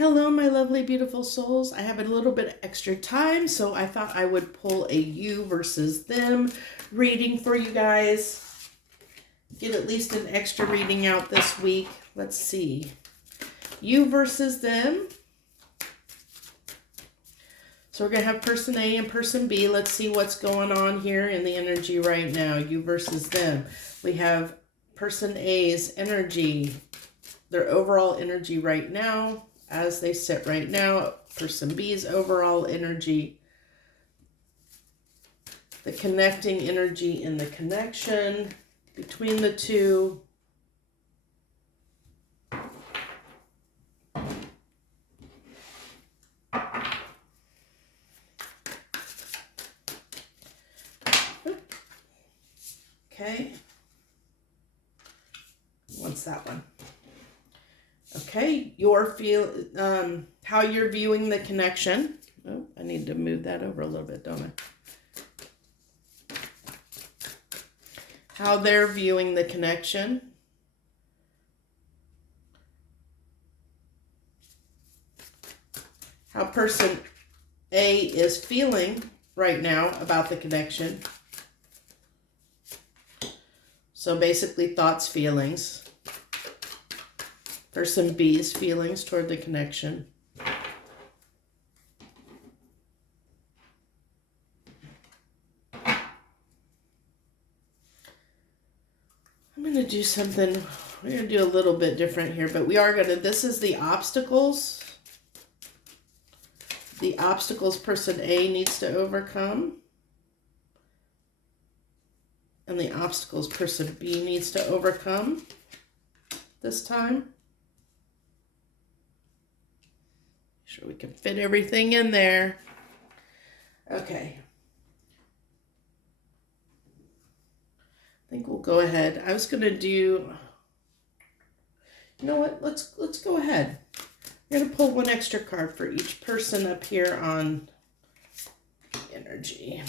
Hello, my lovely, beautiful souls. I have a little bit extra time, so I thought I would pull a you versus them reading for you guys. Get at least an extra reading out this week. Let's see. You versus them. So we're going to have person A and person B. Let's see what's going on here in the energy right now. You versus them. We have person A's energy, their overall energy right now, as they sit right now. Person B's overall energy, the connecting energy in the connection between the two. Okay. What's that one? Okay, how you're viewing the connection. Oh, I need to move that over a little bit, don't I? How they're viewing the connection. How person A is feeling right now about the connection. So basically thoughts, feelings. Person B's feelings toward the connection. I'm going to do something, we're going to do a little bit different here, but we are going to, this is the obstacles. The obstacles person A needs to overcome. And the obstacles person B needs to overcome this time. Sure we can fit everything in there. Okay. I think we'll go ahead. I was going to do, you know what? Let's go ahead. I'm going to pull one extra card for each person up here on energy.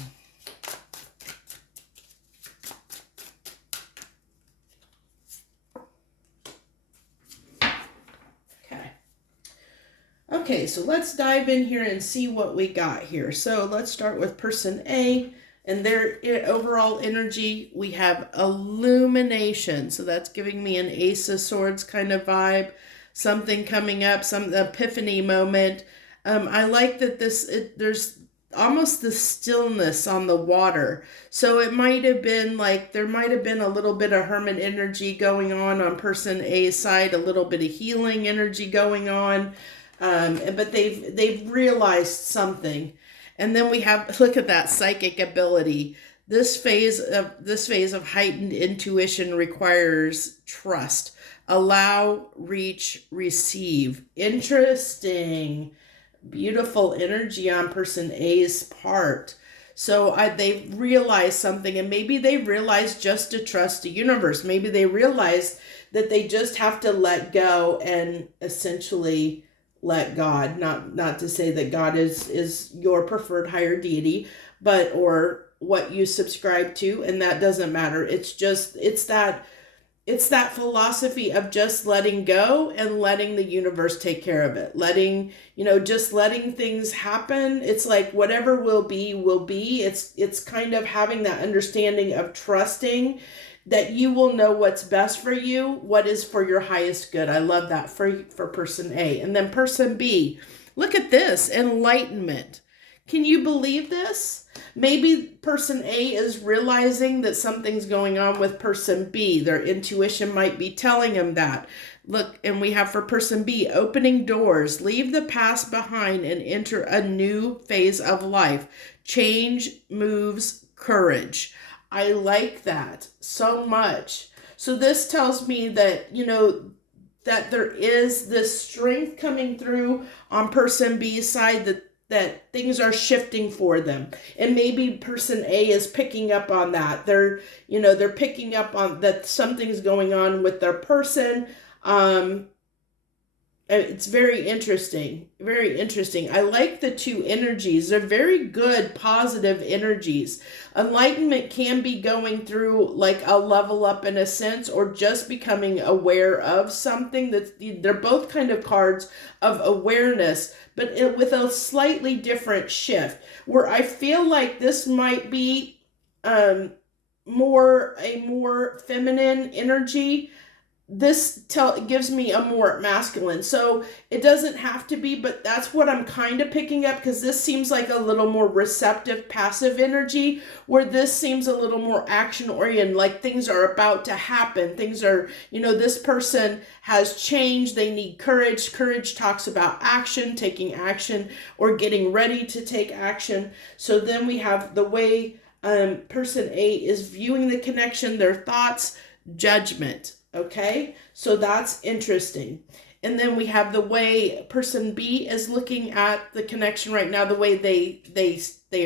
Okay, so let's dive in here and see what we got here. So let's start with person A and their overall energy. We have illumination. So that's giving me an Ace of Swords kind of vibe. Something coming up, some epiphany moment. I like that there's almost the stillness on the water. So it might have been like, there might have been a little bit of hermit energy going on person A's side, a little bit of healing energy going on. But they've realized something. And then we have, look at that psychic ability. This phase of heightened intuition requires trust. Allow, reach, receive. Interesting. Beautiful energy on person A's part. So they've realized something, and maybe they realized just to trust the universe. Maybe they realized that they just have to let go and essentially let God, not to say that God is your preferred higher deity, but or what you subscribe to, and that doesn't matter. It's that philosophy of just letting go and letting the universe take care of it. Just letting things happen. It's like whatever will be, will be. It's kind of having that understanding of trusting that you will know what's best for you, what is for your highest good. I love that for person A. And then person B, look at this, enlightenment. Can you believe this? Maybe person A is realizing that something's going on with person B. Their intuition might be telling them that. Look, and we have for person B, opening doors, leave the past behind and enter a new phase of life. Change moves courage. I like that so much. So this tells me that, that there is this strength coming through on person B's side, that things are shifting for them. And maybe person A is picking up on that. They're picking up on that something's going on with their person. It's very interesting. Very interesting. I like the two energies. They're very good, positive energies. Enlightenment can be going through like a level up in a sense, or just becoming aware of something. They're both kind of cards of awareness, but with a slightly different shift. Where I feel like this might be um, more feminine energy. This gives me a more masculine. So it doesn't have to be, but that's what I'm kind of picking up, because this seems like a little more receptive, passive energy, where this seems a little more action oriented, like things are about to happen. Things are, this person has changed. They need courage. Courage talks about action, taking action, or getting ready to take action. So then we have the way person A is viewing the connection, their thoughts, judgment. Okay, so that's interesting. And then we have the way person B is looking at the connection right now, the way they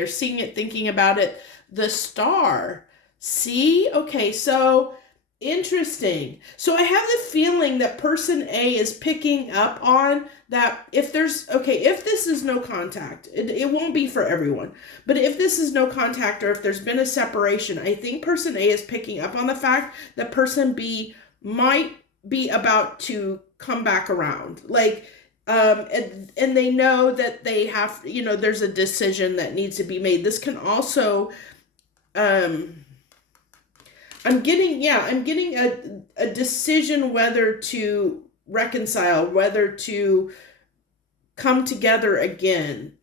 are seeing it, thinking about it, the star. See? Okay, so interesting. So I have the feeling that person A is picking up on that. If this is no contact, it won't be for everyone, but if this is no contact, or if there's been a separation, I think person A is picking up on the fact that person B might be about to come back around, like and they know that they have, there's a decision that needs to be made. This can also I'm getting a decision whether to reconcile, whether to come together again.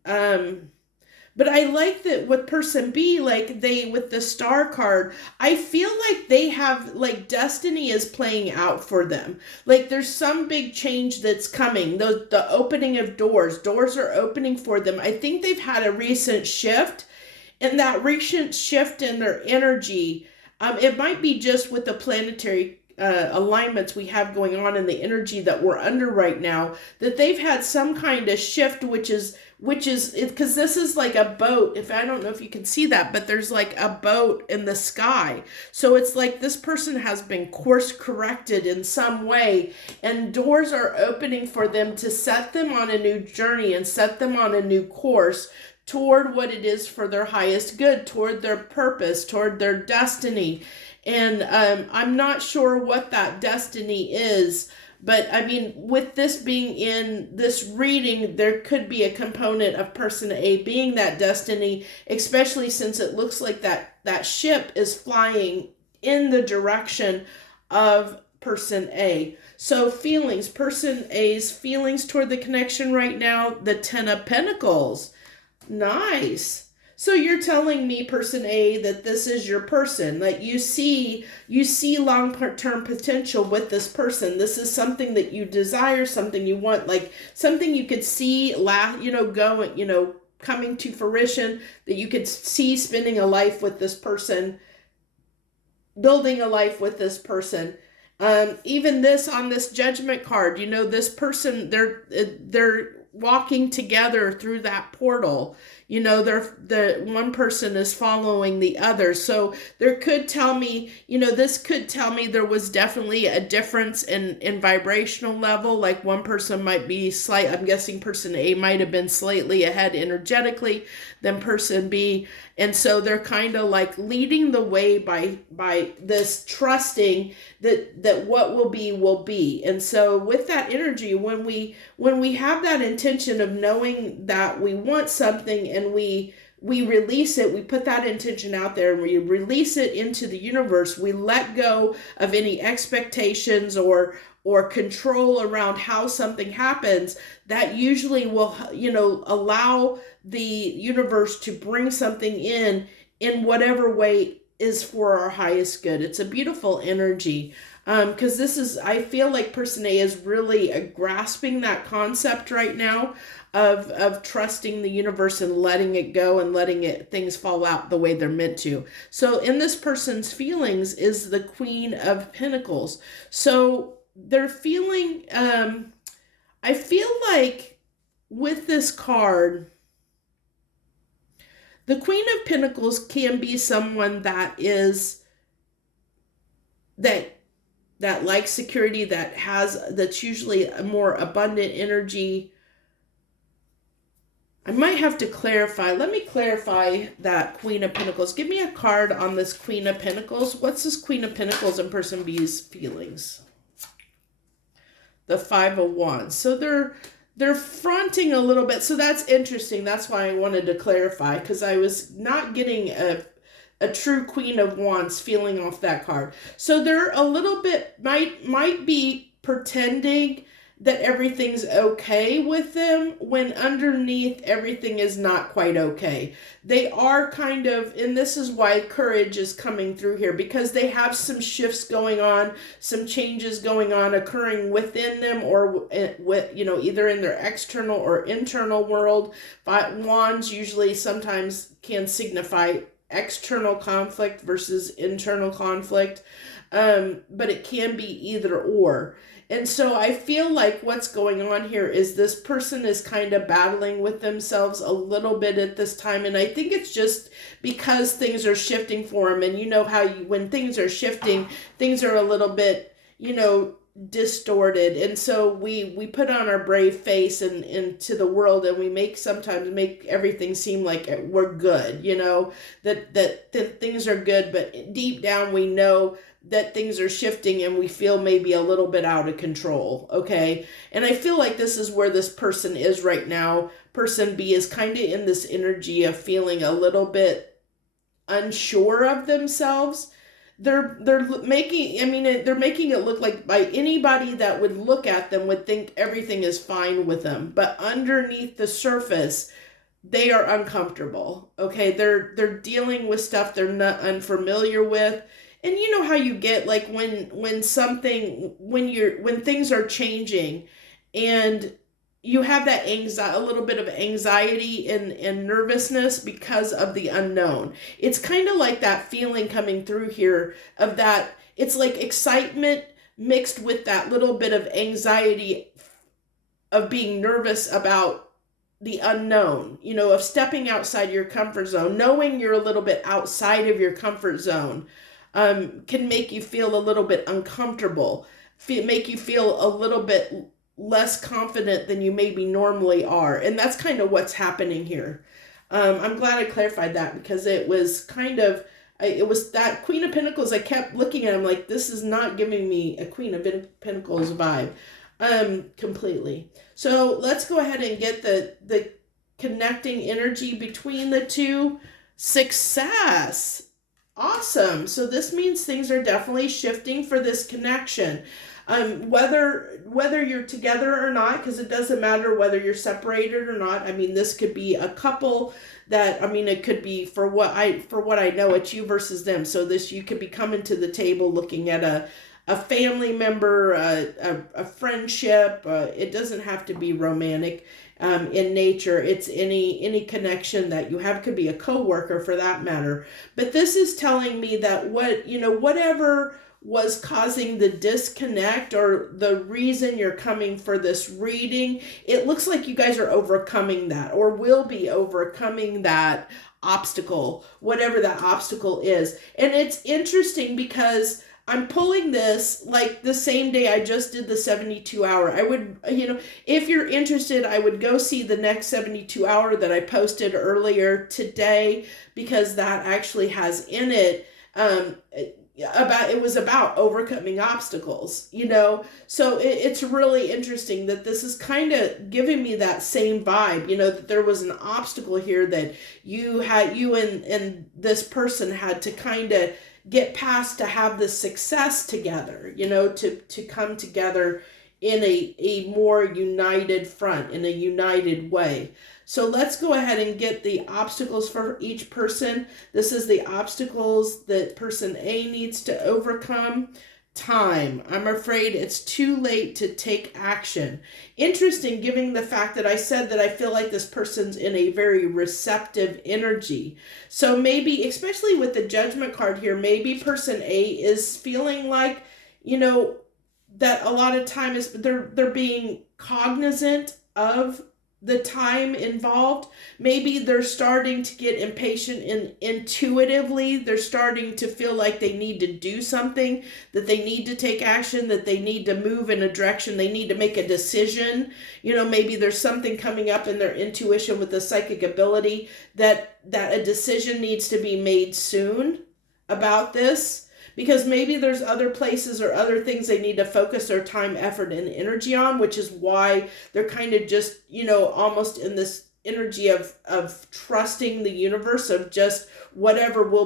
But I like that with person B, like with the star card, I feel like they have, like, destiny is playing out for them. Like there's some big change that's coming. The opening of doors are opening for them. I think they've had a recent shift, and that recent shift in their energy, it might be just with the planetary alignments we have going on in the energy that we're under right now, that they've had some kind of shift, which is because this is like a boat. If I don't know if you can see that, but there's like a boat in the sky. So it's like this person has been course corrected in some way, and doors are opening for them to set them on a new journey and set them on a new course toward what it is for their highest good, toward their purpose, toward their destiny. And I'm not sure what that destiny is, but I mean, with this being in this reading, there could be a component of person A being that destiny, especially since it looks like that ship is flying in the direction of person A. So feelings, person A's feelings toward the connection right now, the Ten of Pentacles. Nice. So you're telling me, person A, that this is your person, that you see long-term potential with this person. This is something that you desire, something you want, like something you could see going, coming to fruition, that you could see spending a life with this person, building a life with this person. Even this on this judgment card, this person, they're walking together through that portal. The one person is following the other. So there could tell me, this could tell me there was definitely a difference in vibrational level. Like one person might be I'm guessing person A might have been slightly ahead energetically than person B. And so they're kind of like leading the way by this trusting that what will be will be. And so with that energy, when we have that intention of knowing that we want something, and we release it, we put that intention out there and we release it into the universe, we let go of any expectations or control around how something happens, that usually will, allow the universe to bring something in whatever way is for our highest good. It's a beautiful energy. Because I feel like person A is really grasping that concept right now of trusting the universe and letting it go and letting things fall out the way they're meant to. So in this person's feelings is the Queen of Pentacles. So they're feeling, I feel like with this card, the Queen of Pentacles can be someone that that likes security, that's usually a more abundant energy. I might have to clarify. Let me clarify that Queen of Pentacles. Give me a card on this Queen of Pentacles. What's this Queen of Pentacles in person B's feelings? The Five of Wands. So they're fronting a little bit. So that's interesting. That's why I wanted to clarify, because I was not getting a true Queen of Wands feeling off that card. So they're a little bit, might be pretending that everything's okay with them when underneath everything is not quite okay. They are kind of, and this is why courage is coming through here, because they have some shifts going on, some changes going on occurring within them, or with, either in their external or internal world. But wands usually sometimes can signify external conflict versus internal conflict, but it can be either or. And so I feel like what's going on here is this person is kind of battling with themselves a little bit at this time. And I think it's just because things are shifting for them. And you know how when things are shifting, things are a little bit, distorted. And so we put on our brave face and into the world, and we sometimes make everything seem like we're good, that things are good. But deep down, we know that things are shifting and we feel maybe a little bit out of control, okay? And I feel like this is where this person is right now. Person B is kind of in this energy of feeling a little bit unsure of themselves. They're making it look like by anybody that would look at them would think everything is fine with them. But underneath the surface, they are uncomfortable, okay? They're dealing with stuff they're not unfamiliar with. And you know how you get like when things are changing and you have that a little bit of anxiety and nervousness because of the unknown. It's kind of like that feeling coming through here of that. It's like excitement mixed with that little bit of anxiety of being nervous about the unknown, of stepping outside your comfort zone, knowing you're a little bit outside of your comfort zone. Can make you feel a little bit uncomfortable, make you feel a little bit less confident than you maybe normally are. And that's kind of what's happening here. I'm glad I clarified that, because it was that Queen of Pentacles. I kept looking at him like, this is not giving me a Queen of Pentacles vibe completely. So let's go ahead and get the connecting energy between the two. Success. Awesome. So this means things are definitely shifting for this connection. Whether you're together or not, because it doesn't matter whether you're separated or not. I mean, this could be a couple it could be for what I know, it's you versus them. So you could be coming to the table looking at a family member, a friendship. It doesn't have to be romantic. In nature, it's any connection that you have. Could be a coworker for that matter. But this is telling me that whatever was causing the disconnect or the reason you're coming for this reading, it looks like you guys are overcoming that, or will be overcoming that obstacle, whatever that obstacle is. And it's interesting because I'm pulling this like the same day I just did the 72 hour. I would, if you're interested, I would go see the next 72 hour that I posted earlier today, because that actually has in it, it was about overcoming obstacles, so it's really interesting that this is kind of giving me that same vibe, that there was an obstacle here that you and this person had to kind of get past to have this success together, to come together in a more united front, in a united way. So let's go ahead and get the obstacles for each person. This is the obstacles that person A needs to overcome. Time. I'm afraid it's too late to take action. Interesting, given the fact that I said that I feel like this person's in a very receptive energy. So maybe, especially with the Judgment card here, maybe person A is feeling like, that a lot of time is they're being cognizant of the time involved. Maybe they're starting to get impatient and intuitively they're starting to feel like they need to do something, that they need to take action, that they need to move in a direction, they need to make a decision. Maybe there's something coming up in their intuition with the psychic ability that a decision needs to be made soon about this, because maybe there's other places or other things they need to focus their time, effort, and energy on, which is why they're kind of just, almost in this energy of trusting the universe, of just whatever will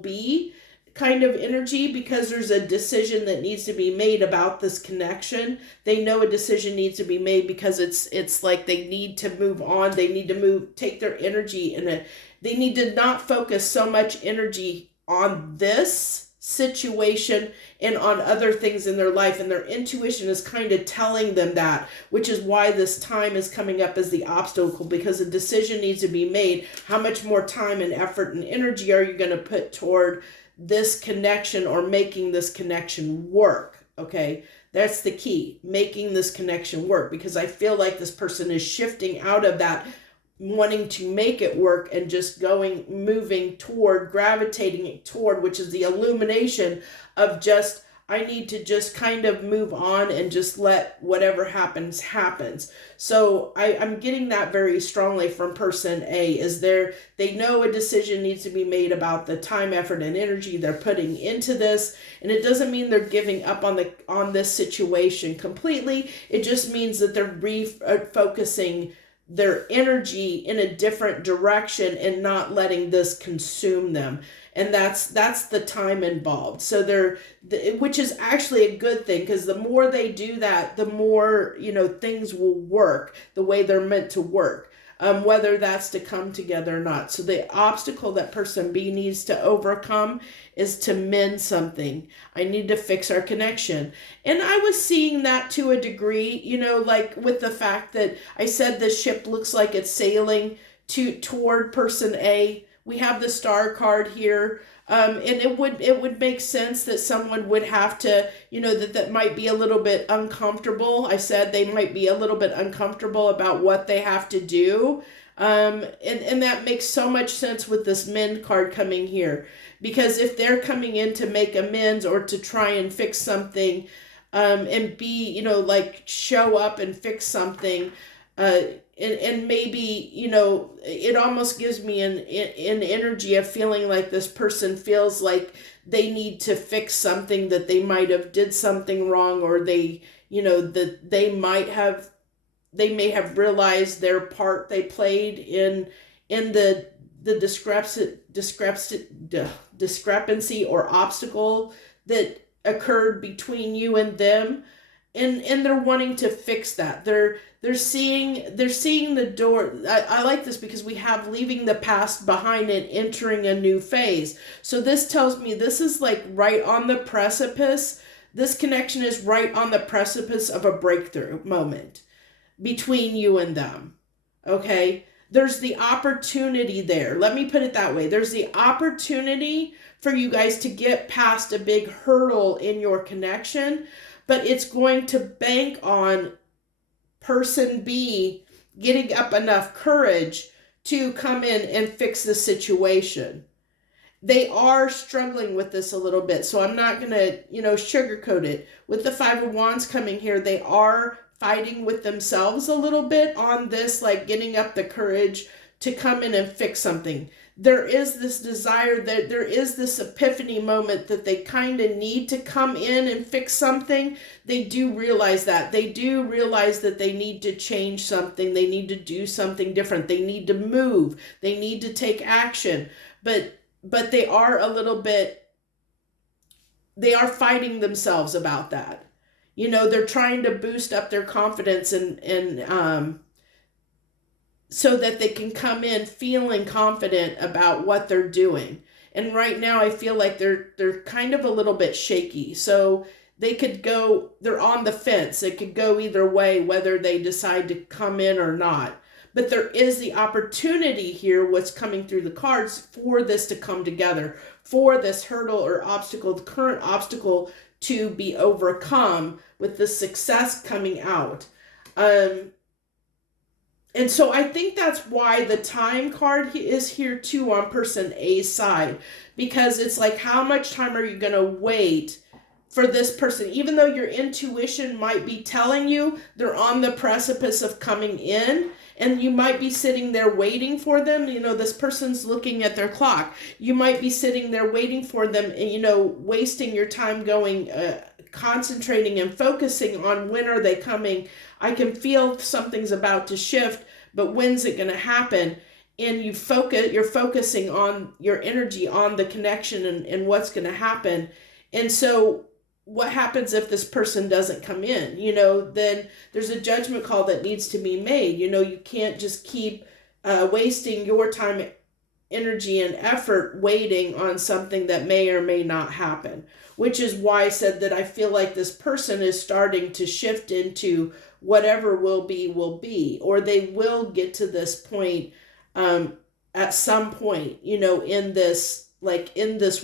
be kind of energy, because there's a decision that needs to be made about this connection. They know a decision needs to be made because it's like they need to move on. They need to take their energy they need to not focus so much energy on this situation and on other things in their life, and their intuition is kind of telling them that, which is why this time is coming up as the obstacle, because a decision needs to be made. How much more time and effort and energy are you going to put toward this connection, or making this connection work? Okay, that's the key, making this connection work, because I feel like this person is shifting out of that wanting to make it work and just moving toward, gravitating it toward, which is the illumination of just, I need to just kind of move on and just let whatever happens. So I'm getting that very strongly from person A, is they know a decision needs to be made about the time, effort, and energy they're putting into this. And it doesn't mean they're giving up on this situation completely. It just means that they're refocusing their energy in a different direction and not letting this consume them. And that's the time involved. So which is actually a good thing, because the more they do that, the more, things will work the way they're meant to work. Whether that's to come together or not. So the obstacle that person B needs to overcome is to mend something. I need to fix our connection. And I was seeing that to a degree, like with the fact that I said the ship looks like it's sailing toward person A. We have the star card here. And it would make sense that someone would have to, that might be a little bit uncomfortable. I said they might be a little bit uncomfortable about what they have to do. And that makes so much sense with this mend card coming here, because if they're coming in to make amends or to try and fix something, and be, like show up and fix something, and maybe, it almost gives me an energy of feeling like this person feels like they need to fix something, that they might have did something wrong, or they, that they may have realized their part they played in the discrepancy or obstacle that occurred between you and them. And they're wanting to fix that. They're seeing the door. I like this because we have leaving the past behind and entering a new phase. So this tells me this is like right on the precipice. This connection is right on the precipice of a breakthrough moment between you and them. Okay? There's the opportunity there. Let me put it that way. There's the opportunity for you guys to get past a big hurdle in your connection, but it's going to bank on person B getting up enough courage to come in and fix the situation. They are struggling with this a little bit, so I'm not going to, sugarcoat it. With the Five of Wands coming here, they are fighting with themselves a little bit on this, like getting up the courage to come in and fix something. There is this desire, that there is this epiphany moment that they kind of need to come in and fix something. They do realize that. They do realize that they need to change something. They need to do something different. They need to move. They need to take action. But they are they are fighting themselves about that. They're trying to boost up their confidence and so that they can come in feeling confident about what they're doing. And right now I feel like they're kind of a little bit shaky. So they're on the fence. It could go either way, whether they decide to come in or not. But there is the opportunity here, what's coming through the cards, for this to come together, for this hurdle or obstacle, the current obstacle, to be overcome with the success coming out. And so I think that's why the time card is here too on person A's side, because it's like, how much time are you going to wait for this person? Even though your intuition might be telling you they're on the precipice of coming in, and you might be sitting there waiting for them. You know, this person's looking at their clock. You might be sitting there waiting for them and, you know, wasting your time going, concentrating and focusing on when are they coming. I can feel something's about to shift, but when's it going to happen? And you're focusing on your energy on the connection and what's going to happen. And so what happens if this person doesn't come in? You know, then there's a judgment call that needs to be made. You know, you can't just keep wasting your time, energy, and effort waiting on something that may or may not happen, which is why I said that I feel like this person is starting to shift into whatever will be, or they will get to this point at some point, you know, in this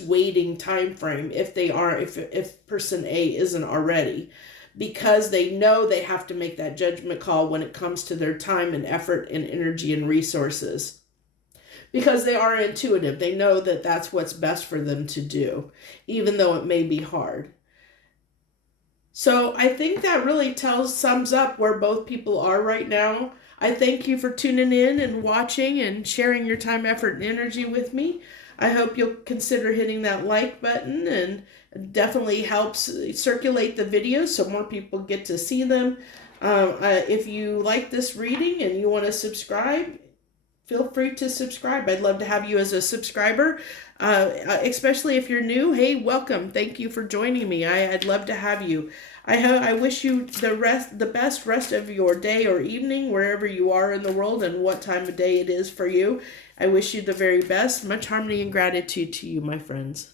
waiting time frame, if person A isn't already, because they know they have to make that judgment call when it comes to their time and effort and energy and resources, because they are intuitive. They know that that's what's best for them to do, even though it may be hard. So I think that really sums up where both people are right now. I thank you for tuning in and watching and sharing your time, effort, and energy with me. I hope you'll consider hitting that like button, and definitely helps circulate the videos so more people get to see them. If you like this reading and you want to subscribe, feel free to subscribe. I'd love to have you as a subscriber, especially if you're new. Hey, welcome. Thank you for joining me. I'd love to have you. I wish you the best rest of your day or evening, wherever you are in the world and what time of day it is for you. I wish you the very best. Much harmony and gratitude to you, my friends.